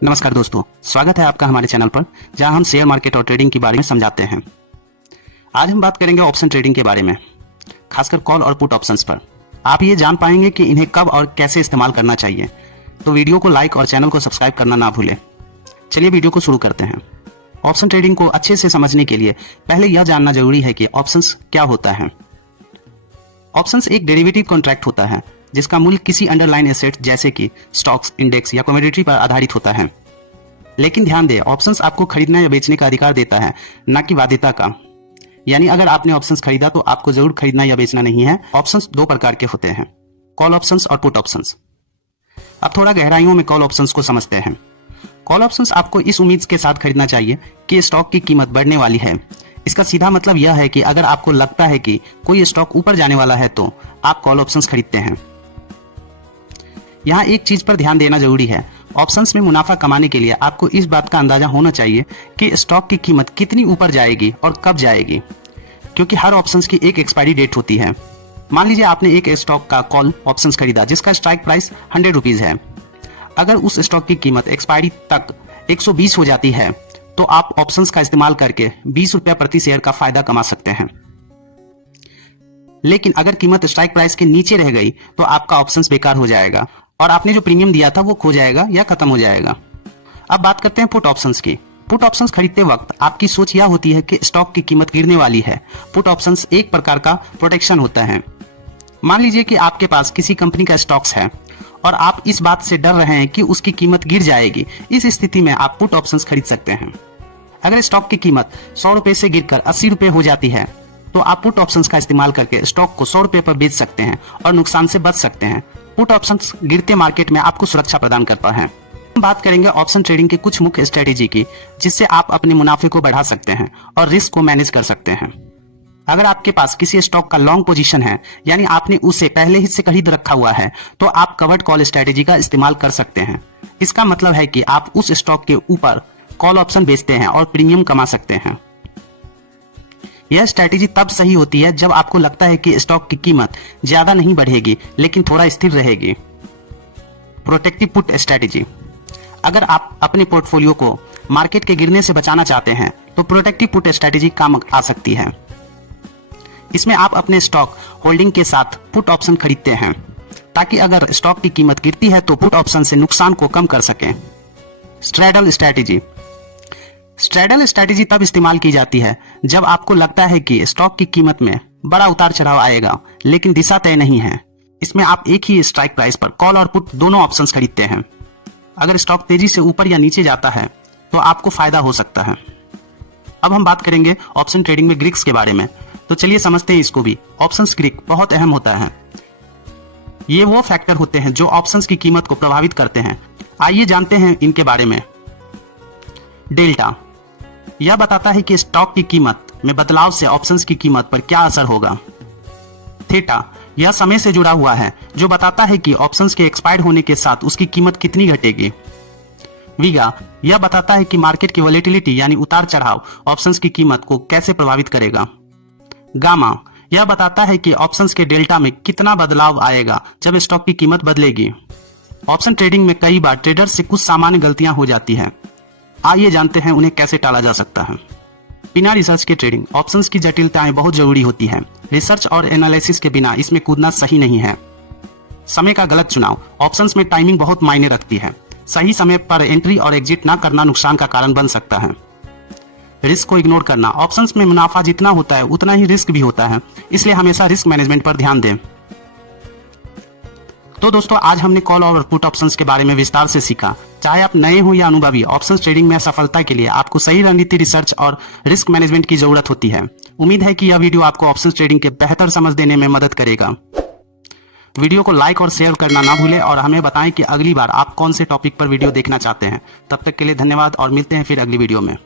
नमस्कार दोस्तों, स्वागत है आपका हमारे चैनल पर जहां हम शेयर मार्केट और ट्रेडिंग के बारे में समझाते हैं। आज हम बात करेंगे ऑप्शन ट्रेडिंग के बारे में, खासकर कॉल और पुट ऑप्शंस पर। आप ये जान पाएंगे कि इन्हें कब और कैसे इस्तेमाल करना चाहिए। तो वीडियो को लाइक और चैनल को सब्सक्राइब करना ना भूलें। चलिए वीडियो को शुरू करते हैं। ऑप्शन ट्रेडिंग को अच्छे से समझने के लिए पहले यह जानना जरूरी है कि ऑप्शंस क्या होता है। ऑप्शंस एक डेरिवेटिव कॉन्ट्रैक्ट होता है जिसका मूल्य किसी अंडरलाइन एसेट जैसे कि स्टॉक्स, इंडेक्स या कमोडिटी पर आधारित होता है। लेकिन ध्यान दें, ऑप्शंस आपको खरीदने या बेचने का अधिकार देता है, न कि बाध्यता का। यानी अगर आपने ऑप्शंस खरीदा तो आपको जरूर खरीदना या बेचना नहीं है। ऑप्शंस दो प्रकार के होते हैं, कॉल ऑप्शंस और पुट ऑप्शंस। अब थोड़ा गहराइयों में कॉल ऑप्शंस को समझते हैं। कॉल ऑप्शंस आपको इस उम्मीद के साथ खरीदना चाहिए कि स्टॉक की कीमत बढ़ने वाली है। इसका सीधा मतलब यह है कि अगर आपको लगता है कि कोई स्टॉक ऊपर जाने वाला है तो आप कॉल ऑप्शंस खरीदते हैं। यहाँ एक चीज पर ध्यान देना जरूरी है, ऑप्शंस में मुनाफा कमाने के लिए आपको इस बात का अंदाजा होना चाहिए कि स्टॉक की कीमत कितनी ऊपर जाएगी और कब जाएगी, क्योंकि हर ऑप्शंस की एक एक्सपायरी डेट होती है। मान लीजिए आपने एक स्टॉक का कॉल ऑप्शंस खरीदा जिसका स्ट्राइक प्राइस 100 रुपीज है। अगर उस स्टॉक की कीमत एक्सपायरी तक 120 हो जाती है तो आप ऑप्शंस का इस्तेमाल करके 20 रुपया प्रति शेयर का फायदा कमा सकते हैं। लेकिन अगर कीमत स्ट्राइक प्राइस के नीचे रह गई तो आपका ऑप्शंस बेकार हो जाएगा और आपने जो प्रीमियम दिया था वो खो जाएगा या खत्म हो जाएगा। अब बात करते हैं पुट ऑप्शंस की। पुट ऑप्शंस खरीदते वक्त आपकी सोच यह होती है कि स्टॉक की कीमत गिरने वाली है। पुट ऑप्शंस एक प्रकार का प्रोटेक्शन होता है। मान लीजिए कि आपके पास किसी कंपनी का स्टॉक्स है और आप इस बात से डर रहे हैं कि उसकी कीमत गिर जाएगी। इस स्थिति में आप पुट ऑप्शंस खरीद सकते हैं। अगर स्टॉक की कीमत 100 रुपए से गिरकर 80 रुपए हो जाती है तो आप पुट ऑप्शंस का इस्तेमाल करके स्टॉक को 100 रुपए पर बेच सकते हैं और नुकसान से बच सकते हैं। पुट ऑप्शंस गिरते मार्केट में आपको सुरक्षा प्रदान करता है। हम बात करेंगे ऑप्शन ट्रेडिंग के कुछ मुख्य स्ट्रेटेजी की, जिससे आप अपने मुनाफे को बढ़ा सकते हैं और रिस्क को मैनेज कर सकते हैं। अगर आपके पास किसी स्टॉक का लॉन्ग पोजीशन है, यानी आपने उसे पहले ही से खरीद रखा हुआ है, तो आप कवर्ड कॉल स्ट्रेटेजी का इस्तेमाल कर सकते हैं। इसका मतलब है कि आप उस स्टॉक के ऊपर कॉल ऑप्शन बेचते हैं और प्रीमियम कमा सकते हैं। यह स्ट्रैटेजी तब सही होती है जब आपको लगता है कि स्टॉक की कीमत ज्यादा नहीं बढ़ेगी लेकिन थोड़ा स्थिर रहेगी। Protective put strategy. अगर आप अपने पोर्टफोलियो को मार्केट के गिरने से बचाना चाहते हैं तो प्रोटेक्टिव पुट स्ट्रैटेजी काम आ सकती है। इसमें आप अपने स्टॉक होल्डिंग के साथ पुट ऑप्शन खरीदते हैं ताकि अगर स्टॉक की कीमत गिरती है तो पुट ऑप्शन से नुकसान को कम कर सकें। Straddle strategy. स्ट्रैडल स्ट्रैटेजी तब इस्तेमाल की जाती है जब आपको लगता है कि स्टॉक की कीमत में बड़ा उतार चढ़ाव आएगा लेकिन दिशा तय नहीं है। इसमें आप एक ही स्ट्राइक प्राइस पर कॉल और पुट दोनों ऑप्शंस खरीदते हैं। अगर स्टॉक तेजी से ऊपर या नीचे जाता है तो आपको फायदा हो सकता है। अब हम बात करेंगे ऑप्शन ट्रेडिंग में ग्रीक्स के बारे में, तो चलिए समझते हैं इसको भी। ऑप्शंस ग्रीक बहुत अहम होता है। ये वो फैक्टर होते हैं जो ऑप्शंस की कीमत को प्रभावित करते हैं। आइए जानते हैं इनके बारे में। डेल्टा यह बताता है कि स्टॉक की कीमत में बदलाव से ऑप्शंस की कीमत पर क्या असर होगा। थीटा यह समय से जुड़ा हुआ है जो बताता है कि ऑप्शंस के एक्सपायर्ड होने के साथ उसकी कीमत कितनी घटेगी। वीगा यह बताता है कि मार्केट की वोलेटिलिटी यानी उतार चढ़ाव ऑप्शंस की कीमत को कैसे प्रभावित करेगा। गामा यह बताता है कि ऑप्शंस के डेल्टा में कितना बदलाव आएगा जब स्टॉक की कीमत बदलेगी। ऑप्शन ट्रेडिंग में कई बार ट्रेडर से कुछ सामान्य गलतियां हो जाती हैं। आइए जानते हैं उन्हें कैसे टाला जा सकता है। बिना रिसर्च के ट्रेडिंग। ऑप्शंस की जटिलताएं बहुत जरूरी होती हैं। रिसर्च और एनालिसिस के बिना इसमें कूदना सही नहीं है। समय का गलत चुनाव। ऑप्शंस में टाइमिंग बहुत मायने रखती है। सही समय पर एंट्री और एग्जिट ना करना नुकसान का कारण बन सकता है। रिस्क को इग्नोर करना। ऑप्शंस में मुनाफा जितना होता है उतना ही रिस्क भी होता है, इसलिए हमेशा रिस्क मैनेजमेंट पर ध्यान दें। तो दोस्तों, आज हमने कॉल और पुट ऑप्शंस के बारे में विस्तार से सीखा। चाहे आप नए हो या अनुभवी, ऑप्शंस ट्रेडिंग में सफलता के लिए आपको सही रणनीति, रिसर्च और रिस्क मैनेजमेंट की जरूरत होती है। उम्मीद है कि यह वीडियो आपको ऑप्शंस ट्रेडिंग के बेहतर समझ देने में मदद करेगा। वीडियो को लाइक और शेयर करना ना भूलें और हमें बताएं कि अगली बार आप कौन से टॉपिक पर वीडियो देखना चाहते हैं। तब तक के लिए धन्यवाद और मिलते हैं फिर अगली वीडियो में।